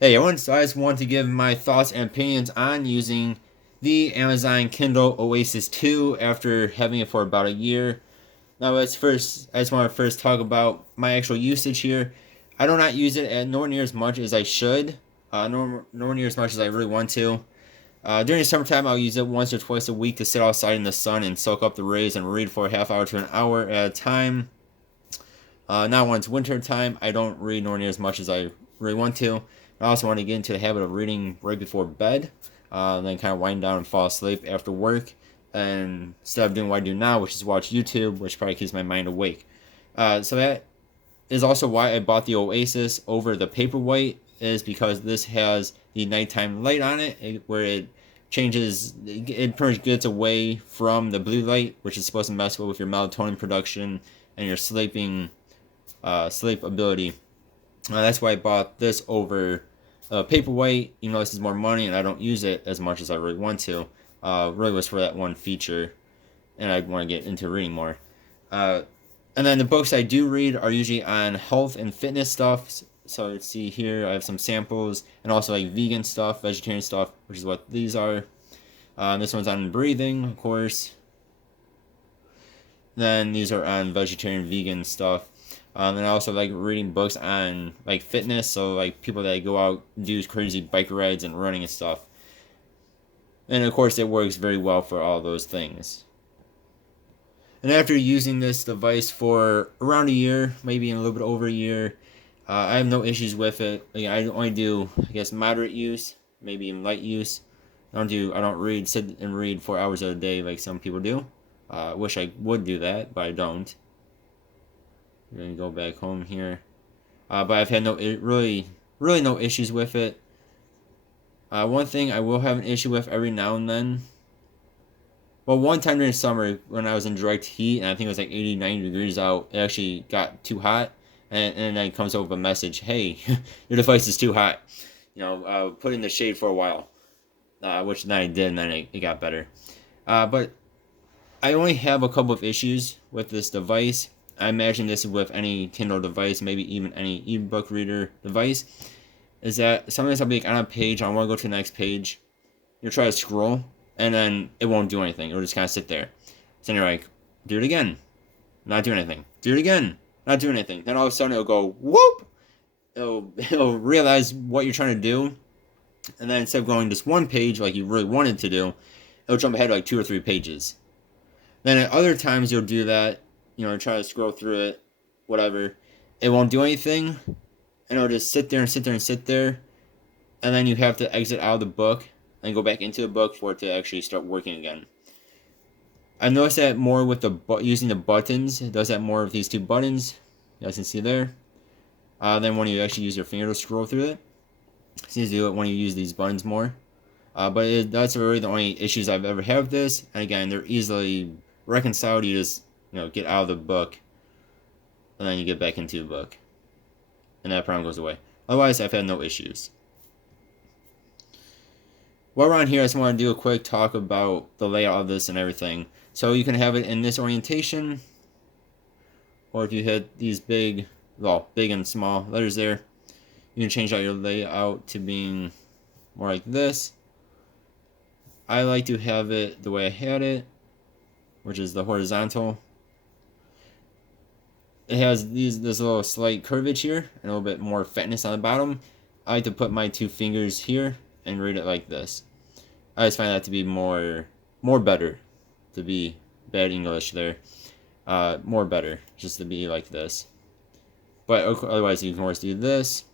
Hey everyone, so I just want to give my thoughts and opinions on using the Amazon Kindle Oasis 2 after having it for about a year. Now, I just want to first talk about my actual usage here. I do not use it at nowhere near as much as I should, nor near as much as I really want to. During the summertime, I'll use it once or twice a week to sit outside in the sun and soak up the rays and read for a half hour to an hour at a time. Now, when it's winter time, I don't read nor near as much as I really want to. I also want to get into the habit of reading right before bed, then kind of wind down and fall asleep after work. And instead of doing what I do now, which is watch YouTube, which probably keeps my mind awake. So that is also why I bought the Oasis over the Paperwhite, is because this has the nighttime light on it, where it changes, it pretty much gets away from the blue light, which is supposed to mess with your melatonin production and your sleep ability. That's why I bought this over Paperwhite, even though this is more money and I don't use it as much as I really want to. Really was for that one feature, and I want to get into reading more. Uh, and then the books I do read are usually on health and fitness stuff. So let's see here, I have some samples, and also like vegan stuff, vegetarian stuff, which is what these are. This one's on breathing, of course. Then these are on vegetarian, vegan stuff. And I also like reading books on like fitness, so like people that go out do crazy bike rides and running and stuff. And of course, it works very well for all those things. And after using this device for around a year, maybe a little bit over a year, I have no issues with it. Like, I only do, I guess, moderate use, maybe even light use. I don't sit and read 4 hours a day like some people do. I wish I would do that, but I don't. We're gonna go back home here. But I've had really no issues with it. One thing I will have an issue with every now and then. Well, one time during summer when I was in direct heat and I think it was like 80, 90 degrees out, it actually got too hot. And then it comes over a message, hey, your device is too hot. Put it in the shade for a while. Which then I did, and then it got better. But I only have a couple of issues with this device. I imagine this with any Kindle device, maybe even any ebook reader device, is that sometimes I'll be like on a page, I want to go to the next page. You'll try to scroll, and then it won't do anything. It'll just kind of sit there. So then you're like, do it again. Not doing anything. Do it again. Not doing anything. Then all of a sudden it'll go, whoop! It'll realize what you're trying to do. And then instead of going just one page like you really wanted to do, it'll jump ahead like 2 or 3 pages. Then at other times you'll do that, try to scroll through it, whatever. It won't do anything, and it'll just sit there and sit there and sit there, and then you have to exit out of the book and go back into the book for it to actually start working again. I noticed that more with using the buttons. It does that more with these two buttons. You guys can see there. Then when you actually use your finger to scroll through it, it seems to do it when you use these buttons more. That's really the only issues I've ever had with this. And again, they're easily reconciled. You just get out of the book, and then you get back into the book, and that problem goes away. Otherwise, I've had no issues. While we're on here, I just want to do a quick talk about the layout of this and everything. So you can have it in this orientation, or if you hit these big and small letters there, you can change out your layout to being more like this. I like to have it the way I had it, which is the horizontal. It has this little slight curvage here and a little bit more fatness on the bottom. I like to put my 2 fingers here and read it like this. I just find that to be more better, to be bad English there. More better, just to be like this. But otherwise, you can always do this.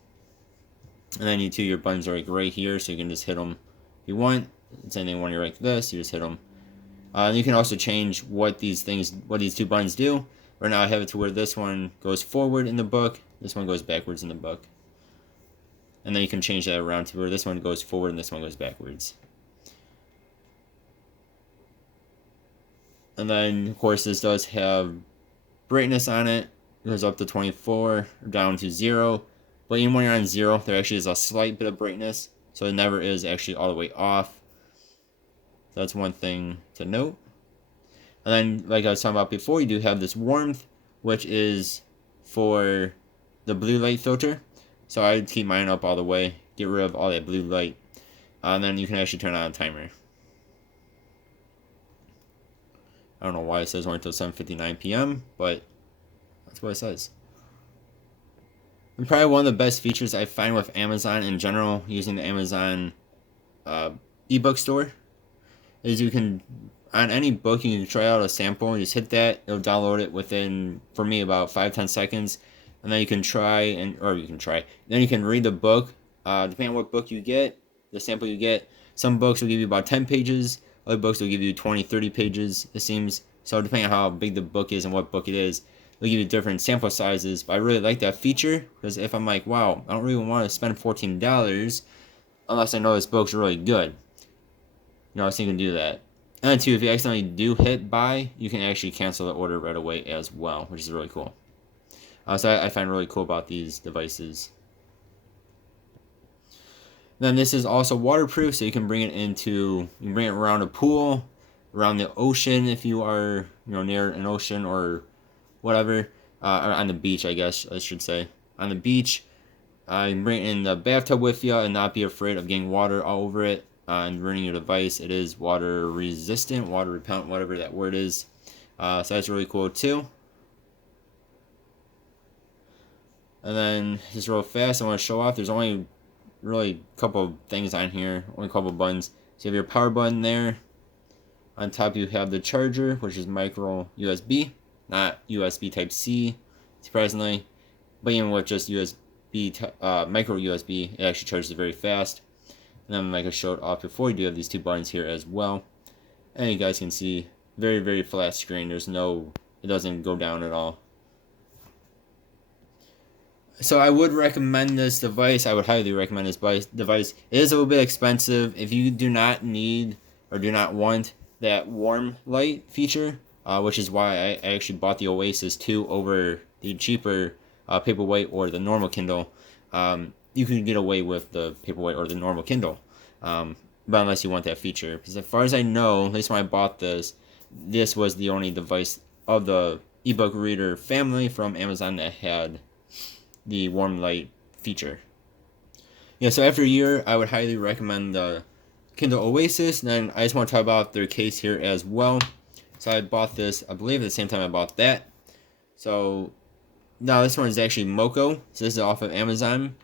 And then your buttons are like right here, so you can just hit them if you want. Same thing when you're like this, you just hit them. You can also change what these 2 buttons do. Right now I have it to where this one goes forward in the book, this one goes backwards in the book. And then you can change that around to where this one goes forward and this one goes backwards. And then, of course, this does have brightness on it. It goes up to 24, down to 0. But even when you're on 0, there actually is a slight bit of brightness. So it never is actually all the way off. So that's one thing to note. And then, like I was talking about before, you do have this warmth, which is for the blue light filter. So I keep mine up all the way. get rid of all that blue light. And then you can actually turn on a timer. I don't know why it says only until 7:59 p.m., but that's what it says. And probably one of the best features I find with Amazon in general, using the Amazon ebook store, is you can, on any book, you can try out a sample and just hit that. It'll download it within, for me, about 5-10 seconds. And then you can then you can read the book. Depending on what book you get, the sample you get. Some books will give you about 10 pages. Other books will give you 20-30 pages, it seems. So depending on how big the book is and what book it is, they'll give you different sample sizes. But I really like that feature, because if I'm like, wow, I don't really want to spend $14 unless I know this book's really good. So you can do that. And then, too, if you accidentally do hit buy, you can actually cancel the order right away as well, which is really cool. So I find really cool about these devices. Then this is also waterproof, so you can bring it around a pool, around the ocean if you are near an ocean or whatever, or on the beach, I guess I should say. On the beach, you can bring it in the bathtub with you and not be afraid of getting water all over it. And running your device, it is water resistant, water repellent, whatever that word is. So that's really cool too. And then just real fast, I want to show off. There's only really a couple things on here, only a couple buttons. So you have your power button there. On top you have the charger, which is micro USB, not USB Type C, surprisingly. But even with just micro USB, it actually charges very fast. And then like I showed off before, you do have these two buttons here as well. And you guys can see, very, very flat screen. It doesn't go down at all. So I would recommend this device. I would highly recommend this device. It is a little bit expensive. If you do not need or do not want that warm light feature, which is why I actually bought the Oasis 2 over the cheaper Paperwhite or the normal Kindle. You can get away with the Paperwhite or the normal Kindle, but unless you want that feature. Because as far as I know, at least when I bought this was the only device of the ebook reader family from Amazon that had the warm light feature. Yeah, so after a year, I would highly recommend the Kindle Oasis. And then I just want to talk about their case here as well. So I bought this, I believe, at the same time I bought that. So now this one is actually Moco. So this is off of Amazon.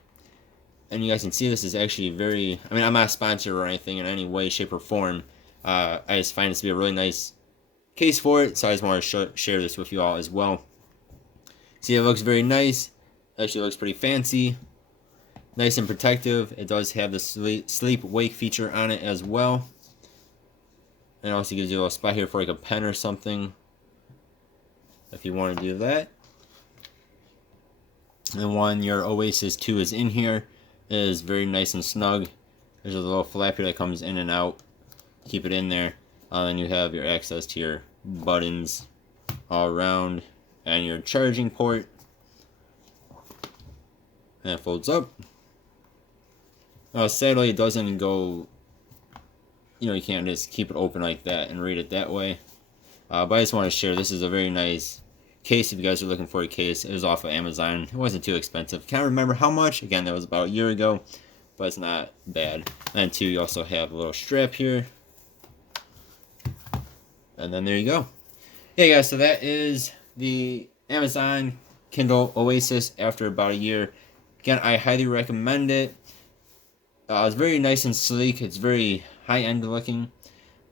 And you guys can see this is actually I'm not a sponsor or anything in any way, shape, or form. I just find this to be a really nice case for it. So I just want to share this with you all as well. See, it looks very nice. Actually looks pretty fancy. Nice and protective. It does have the sleep wake feature on it as well. And it also gives you a little spot here for like a pen or something, if you want to do that. And when your Oasis 2 is in here, it is very nice and snug. There's a little flap here that comes in and out. Keep it in there. Then you have your access to your buttons all around and your charging port. And it folds up. Sadly, it doesn't go, you can't just keep it open like that and read it that way. But I just want to share, this is a very nice case if you guys are looking for a case. It was off of Amazon. It wasn't too expensive. Can't remember how much. Again, that was about a year ago, but it's not bad. And too, you also have a little strap here. And then there you go. Yeah, guys, so that is the Amazon Kindle Oasis after about a year. Again, I highly recommend it. It's very nice and sleek. It's very high-end looking.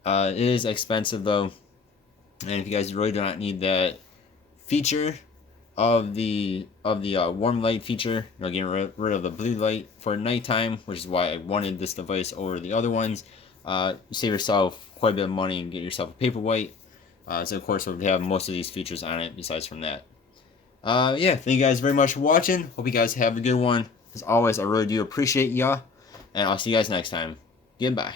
It is expensive, though. And if you guys really do not need that feature of the warm light feature, getting rid of the blue light for nighttime, which is why I wanted this device over the other ones, you save yourself quite a bit of money and get yourself a Paperwhite. So of course, it would have most of these features on it besides from that. Yeah, thank you guys very much for watching. Hope you guys have a good one. As always, I really do appreciate y'all. And I'll see you guys next time. Goodbye.